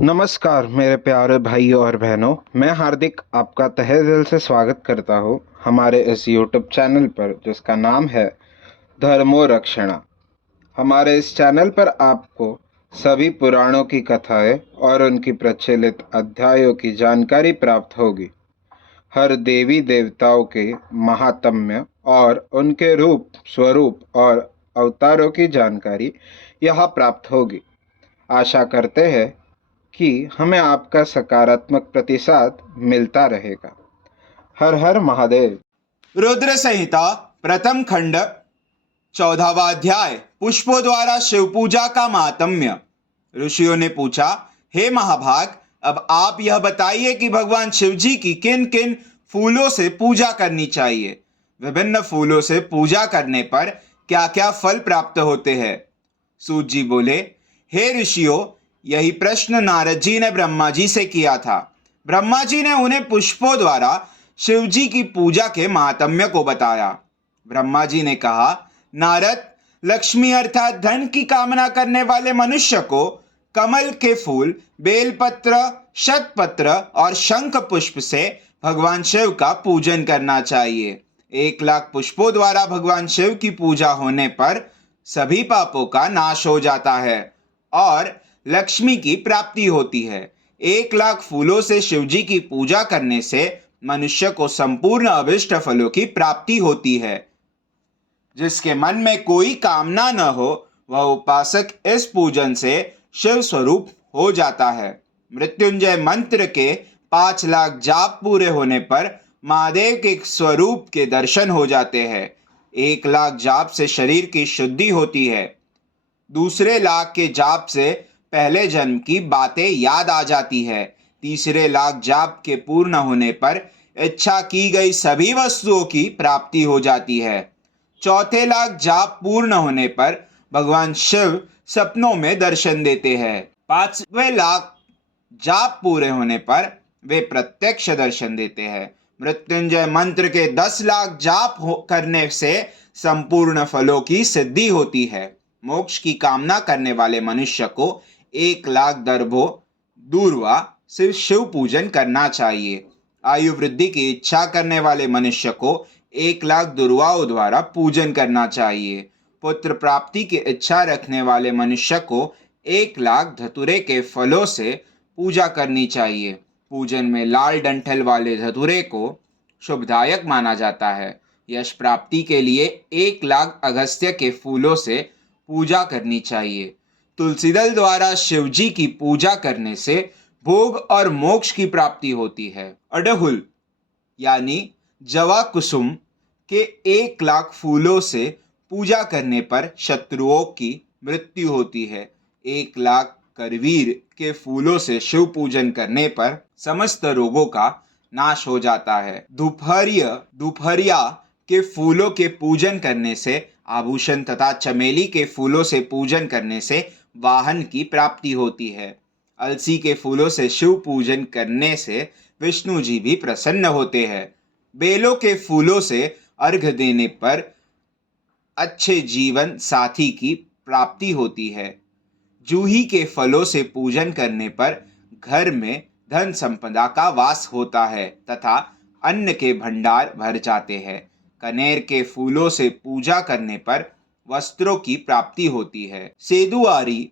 नमस्कार मेरे प्यारे भाइयों और बहनों, मैं हार्दिक आपका तहे दिल से स्वागत करता हूँ हमारे इस यूट्यूब चैनल पर जिसका नाम है धर्मो रक्षणा। हमारे इस चैनल पर आपको सभी पुराणों की कथाएं और उनकी प्रचलित अध्यायों की जानकारी प्राप्त होगी। हर देवी देवताओं के महात्म्य और उनके रूप स्वरूप और अवतारों की जानकारी यहाँ प्राप्त होगी। आशा करते हैं कि हमें आपका सकारात्मक प्रतिसाद मिलता रहेगा। हर हर महादेव। रुद्र संहिता प्रथम खंड 14वां अध्याय पुष्पों द्वारा शिव पूजा का महात्म्य। ऋषियों ने पूछा, हे महाभाग, अब आप यह बताइए कि भगवान शिव जी की किन किन फूलों से पूजा करनी चाहिए। विभिन्न फूलों से पूजा करने पर क्या क्या फल प्राप्त होते हैं। सूत जी बोले, हे ऋषियों, यही प्रश्न नारद जी ने ब्रह्मा जी से किया था। ब्रह्मा जी ने उन्हें पुष्पों द्वारा शिव जी की पूजा के महात्म्य को बताया। ब्रह्मा जी ने कहा, नारद, लक्ष्मी अर्थात धन की कामना करने वाले मनुष्य को कमल के फूल, बेलपत्र, शतपत्र और शंख पुष्प से भगवान शिव का पूजन करना चाहिए। 1 लाख पुष्पों द्वारा भगवान शिव की पूजा होने पर सभी पापों का नाश हो जाता है और लक्ष्मी की प्राप्ति होती है। 1 लाख फूलों से शिव जी की पूजा करने से मनुष्य को संपूर्ण अभिष्ट फलों की प्राप्ति होती है। जिसके मन में कोई कामना न हो वह उपासक इस पूजन से शिव स्वरूप हो जाता है। मृत्युंजय मंत्र के 5 लाख जाप पूरे होने पर महादेव के स्वरूप के दर्शन हो जाते हैं। 1 लाख जाप से शरीर की शुद्धि होती है। दूसरे लाख के जाप से पहले जन्म की बातें याद आ जाती है। तीसरे लाख जाप के पूर्ण होने पर इच्छा की गई सभी वस्तुओं की प्राप्ति हो जाती है। चौथे लाख जाप पूर्ण होने पर भगवान शिव सपनों में दर्शन देते हैं। 5वें लाख जाप पूरे होने पर वे प्रत्यक्ष दर्शन देते हैं। मृत्युंजय मंत्र के 10 लाख जाप करने से संपूर्ण फलों की सिद्धि होती है। मोक्ष की कामना करने वाले मनुष्य को 1 लाख दर्भों दूर्वा से शिव पूजन करना चाहिए। आयु वृद्धि की इच्छा करने वाले मनुष्य को 1 लाख दुर्वाओं द्वारा पूजन करना चाहिए। पुत्र प्राप्ति की इच्छा रखने वाले मनुष्य को 1 लाख धतूरे के फलों से पूजा करनी चाहिए। पूजन में लाल डंठल वाले धतूरे को शुभदायक माना जाता है। यश प्राप्ति के लिए 1 लाख अगस्त्य के फूलों से पूजा करनी चाहिए। तुलसी दल द्वारा शिव जी की पूजा करने से भोग और मोक्ष की प्राप्ति होती है। अड़हुल यानी जवा कुसुम के 1 लाख फूलों से पूजा करने पर शत्रुओं की मृत्यु होती है। 1 लाख करवीर के फूलों से शिव पूजन करने पर समस्त रोगों का नाश हो जाता है। दोपहरिया के फूलों के पूजन करने से, आभूषण तथा चमेली के फूलों से पूजन करने से वाहन की प्राप्ति होती है। अलसी के फूलों से शिव पूजन करने से विष्णु जी भी प्रसन्न होते हैं। बेलों के फूलों से अर्घ देने पर अच्छे जीवन साथी की प्राप्ति होती है। जूही के फलों से पूजन करने पर घर में धन संपदा का वास होता है तथा अन्न के भंडार भर जाते हैं। कनेर के फूलों से पूजा करने पर वस्त्रों की प्राप्ति होती है। सेदुआरी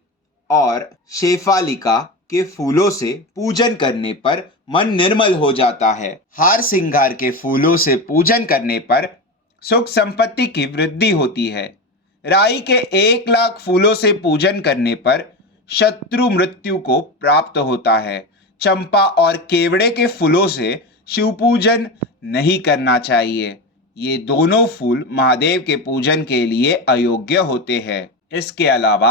और शेफालिका के फूलों से पूजन करने पर मन निर्मल हो जाता है। हार सिंगार के फूलों से पूजन करने पर सुख संपत्ति की वृद्धि होती है। राई के 1 लाख फूलों से पूजन करने पर शत्रु मृत्यु को प्राप्त होता है। चंपा और केवड़े के फूलों से शिव पूजन नहीं करना चाहिए। ये दोनों फूल महादेव के पूजन के लिए अयोग्य होते हैं। इसके अलावा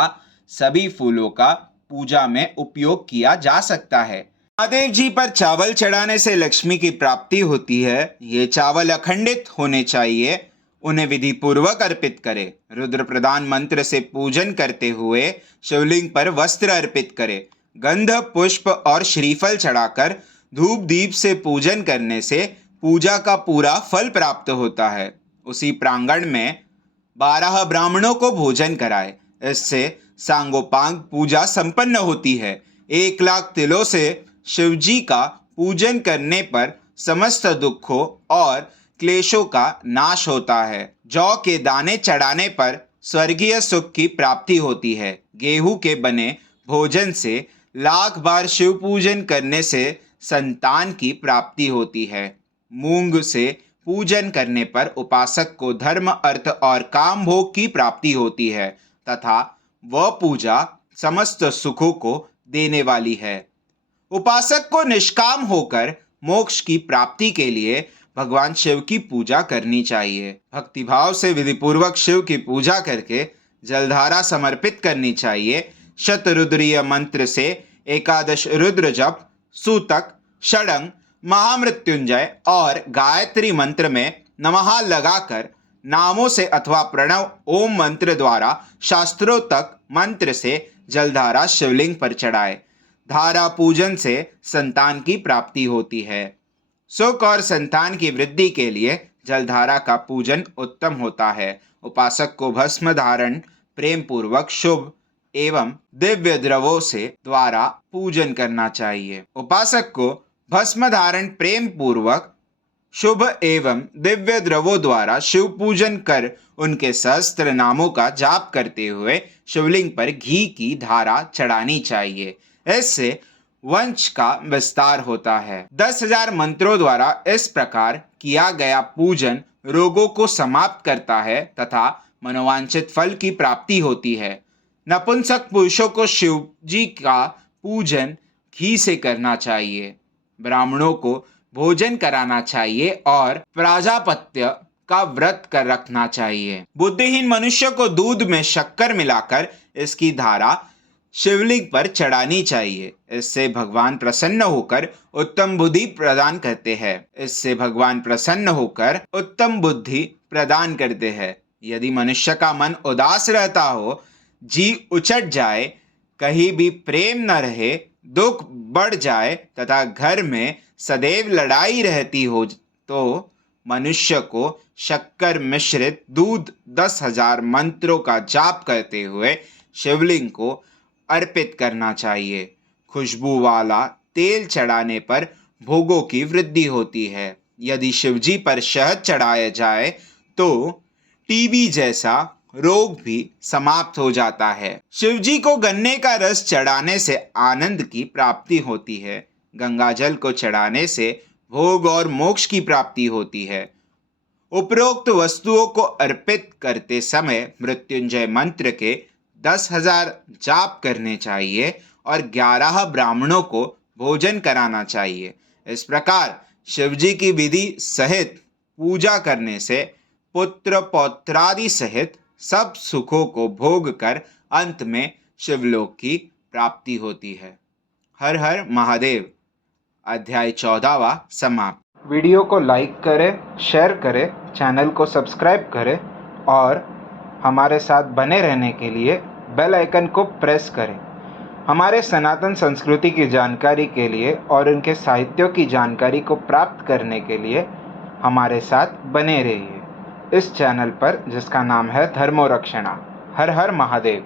सभी फूलों का पूजा में उपयोग किया जा सकता है। महादेव जी पर चावल चढ़ाने से लक्ष्मी की प्राप्ति होती है। ये चावल अखंडित होने चाहिए। उन्हें विधि पूर्वक अर्पित करें। रुद्र प्रदान मंत्र से पूजन करते हुए शिवलिंग पर वस्त्र अर्पित करें। गंध, पुष्प और श्रीफल चढ़ाकर धूप दीप से पूजन करने से पूजा का पूरा फल प्राप्त होता है। उसी प्रांगण में 12 ब्राह्मणों को भोजन कराए। इससे सांगोपांग पूजा संपन्न होती है। 1,00,000 तिलों से शिवजी का पूजन करने पर समस्त दुखों और क्लेशों का नाश होता है। जौ के दाने चढ़ाने पर स्वर्गीय सुख की प्राप्ति होती है। गेहूं के बने भोजन से 1,00,000 बार शिव पूजन करने से संतान की प्राप्ति होती है। मूंग से पूजन करने पर उपासक को धर्म, अर्थ और काम भोग की प्राप्ति होती है तथा वह पूजा समस्त सुखों को देने वाली है। उपासक को निष्काम होकर मोक्ष की प्राप्ति के लिए भगवान शिव की पूजा करनी चाहिए। भक्तिभाव से विधिपूर्वक शिव की पूजा करके जलधारा समर्पित करनी चाहिए। शतरुद्रीय मंत्र से 11 रुद्र जप, सूतक, षडंग, महामृत्युंजय और गायत्री मंत्र में नमः लगाकर नामों से अथवा प्रणव ओम मंत्र द्वारा शास्त्रों तक मंत्र से जलधारा शिवलिंग पर चढ़ाए। धारा पूजन से संतान की प्राप्ति होती है। सुख और संतान की वृद्धि के लिए जलधारा का पूजन उत्तम होता है। उपासक को भस्म धारण प्रेम पूर्वक शुभ एवं दिव्य द्रवों से द्वारा पूजन करना चाहिए। उपासक को भस्म धारण प्रेम पूर्वक शुभ एवं दिव्य द्रवों द्वारा शिव पूजन कर उनके सहस्त्र नामों का जाप करते हुए शिवलिंग पर घी की धारा चढ़ानी चाहिए। इससे वंश का विस्तार होता है। 10,000 मंत्रों द्वारा इस प्रकार किया गया पूजन रोगों को समाप्त करता है तथा मनोवांछित फल की प्राप्ति होती है। नपुंसक पुरुषों को शिव जी का पूजन घी से करना चाहिए। ब्राह्मणों को भोजन कराना चाहिए और प्राजापत्य का व्रत कर रखना चाहिए। बुद्धिहीन मनुष्य को दूध में शक्कर मिलाकर इसकी धारा शिवलिंग पर चढ़ानी चाहिए। इससे भगवान प्रसन्न होकर उत्तम बुद्धि प्रदान करते हैं। यदि मनुष्य का मन उदास रहता हो, जी उचट जाए, कहीं भी प्रेम न रहे, दुख बढ़ जाए तथा घर में सदैव लड़ाई रहती हो, तो मनुष्य को शक्कर मिश्रित दूध 10,000 मंत्रों का जाप करते हुए शिवलिंग को अर्पित करना चाहिए। खुशबू वाला तेल चढ़ाने पर भोगों की वृद्धि होती है। यदि शिवजी पर शहद चढ़ाया जाए तो टीबी जैसा रोग भी समाप्त हो जाता है। शिवजी को गन्ने का रस चढ़ाने से आनंद की प्राप्ति होती है। गंगा जल को चढ़ाने से भोग और मोक्ष की प्राप्ति होती है। उपरोक्त वस्तुओं को अर्पित करते समय मृत्युंजय मंत्र के 10,000 जाप करने चाहिए और 11 ब्राह्मणों को भोजन कराना चाहिए। इस प्रकार शिवजी की विधि सहित पूजा करने से पुत्र पौत्रादि सहित सब सुखों को भोग कर अंत में शिवलोक की प्राप्ति होती है। हर हर महादेव। अध्याय 14वां समाप्त। वीडियो को लाइक करें, शेयर करें, चैनल को सब्सक्राइब करें और हमारे साथ बने रहने के लिए बेल आइकन को प्रेस करें। हमारे सनातन संस्कृति की जानकारी के लिए और उनके साहित्यों की जानकारी को प्राप्त करने के लिए हमारे साथ बने रहिए इस चैनल पर, जिसका नाम है धर्मो रक्षणा। हर हर महादेव।